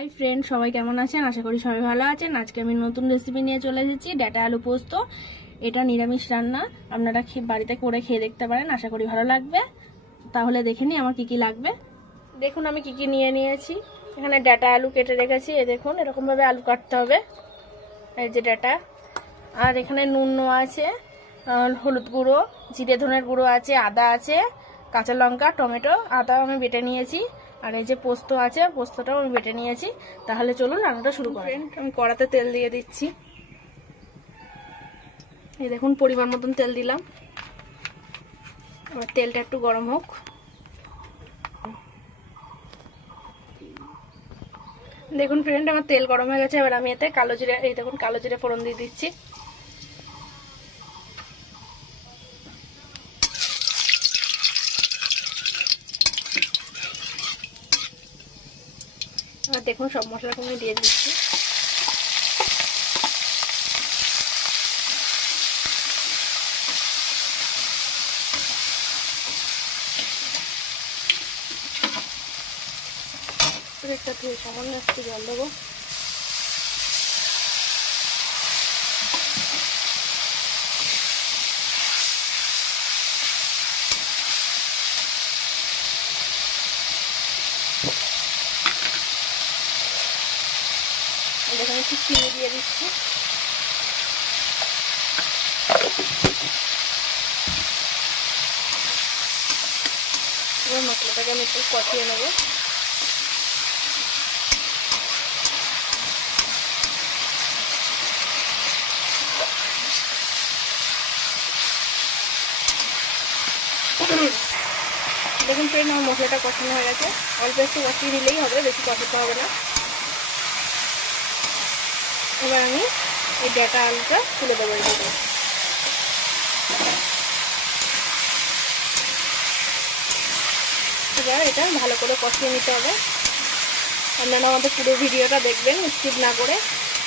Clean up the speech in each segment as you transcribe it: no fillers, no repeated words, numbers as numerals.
Hi friend, সবাই কেমন আছেন? আশা করি সবাই ভালো আছেন। আজকে আমি নতুন রেসিপি নিয়ে চলে এসেছি, ডাঁটা আলু পোস্ত। এটা নিরামিষ রান্না, আপনারা বাড়িতে করে খেয়ে দেখতে পারেন, আশা করি ভালো লাগবে। তাহলে দেখে নিই আমার কি কি লাগবে। দেখুন আমি কি কি নিয়ে নিয়েছি। এখানে ডাঁটা আলু কেটে রেখেছি, এই দেখুন এরকমভাবে আলু কাটতে হবে, এই যে ডাঁটা। আর এখানে নুন আছে, হলুদ গুঁড়ো, জিরে ধনের গুঁড়ো আছে, আদা আছে, কাঁচা লঙ্কা, টমেটো, আদা আমি বেটে নিয়েছি। আর এই যে পোস্ত আছে, পোস্তটাও আমি বেটে নিয়েছি। তাহলে চলুন রান্নাটা শুরু করি। আমি কড়াতে তেল দিয়ে দিচ্ছি, এই দেখুন পরিমাণ মতন তেল দিলাম। এবার তেলটা একটু গরম হোক। দেখুন ফ্রেন্ড, আমার তেল গরম হয়ে গেছে। এবার আমি এতে কালো জিরে, এই দেখুন কালো জিরে ফোড়ন দিয়ে দিচ্ছি। আর দেখুন সব মশলা আমি দিয়ে দিচ্ছি। একটা ধুয়ে সামান্য একটু জল দেবো। দেখুন একটু চিনি দিয়ে দিচ্ছি। এবার মশলাটাকে আমি একটু কষিয়ে নেব। দেখুন ফ্রেন্ড, আমার মশলাটা কষানো হয়ে গেছে। অল্প একটু কষিয়ে নিলেই হবে, বেশি কষাতে হবে না। এবার আমি এই ডাঁটা আলুটা তুলে দেবো। এবার এটা ভালো করে কষিয়ে নিতে হবে। আপনারা আমাদের পুরো ভিডিওটা দেখবেন, স্কিপ না করে।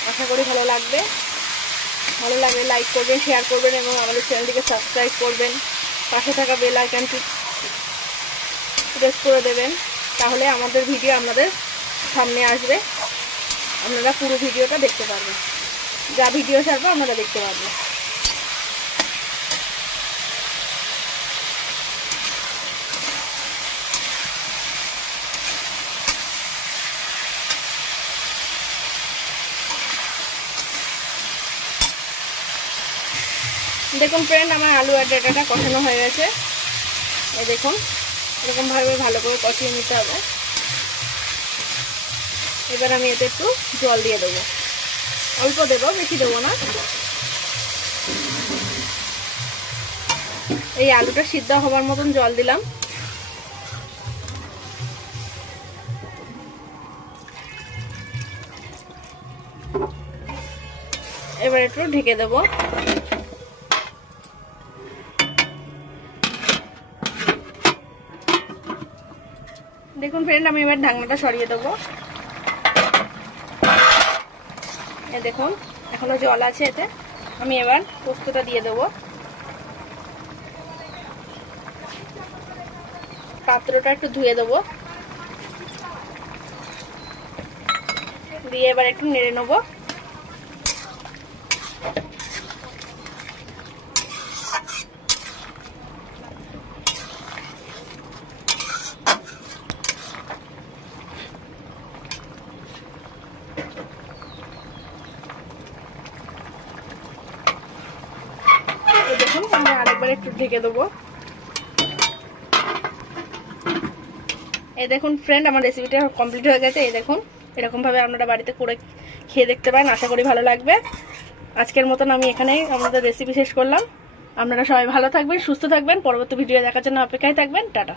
আশা করি ভালো লাগবে। ভালো লাগলে লাইক করবেন, শেয়ার করবেন এবং আমাদের চ্যানেলটিকে সাবস্ক্রাইব করবেন। পাশে থাকা বেল আইকনটি প্রেস করে দেবেন, তাহলে আমাদের ভিডিও আপনাদের সামনে আসবে। আপনারা পুরো ভিডিওটা দেখতে পারবেন, যা ভিডিও ছাড়বো আপনারা দেখতে পারবেন। দেখুন ফ্রেন্ড, আমার আলু আর ডাঁটাটা কষানো হয়ে গেছে। এই দেখুন এরকমভাবে ভালো করে কষিয়ে নিতে হবে। এবার আমি এতে একটু জল দিয়ে দেবো, অল্প দেবো, বেশি দেবো না। এই আলুটা সিদ্ধ হবার মতন জল দিলাম। এবার একটু ঢেকে দেবো। দেখুন ফ্রেন্ড, আমি এবার ঢাকনাটা সরিয়ে দেবো। দেখুন এখনো জল আছে এতে। আমি এবার পোস্তটা দিয়ে দেবো। পাত্রটা একটু ধুয়ে দেবো, দিয়ে এবার একটু নেড়ে নেবো। দেখুন আমি আরেকবার একটু ঢেকে দেবো। এই দেখুন ফ্রেন্ড, আমার রেসিপিটা কমপ্লিট হয়ে গেছে। এই দেখুন এরকমভাবে আপনারা বাড়িতে করে খেয়ে দেখতে পারেন, আশা করি ভালো লাগবে। আজকের মতন আমি এখানেই আমাদের রেসিপি শেষ করলাম। আপনারা সবাই ভালো থাকবেন, সুস্থ থাকবেন। পরবর্তী ভিডিও দেখার জন্য অপেক্ষায় থাকবেন। টাটা।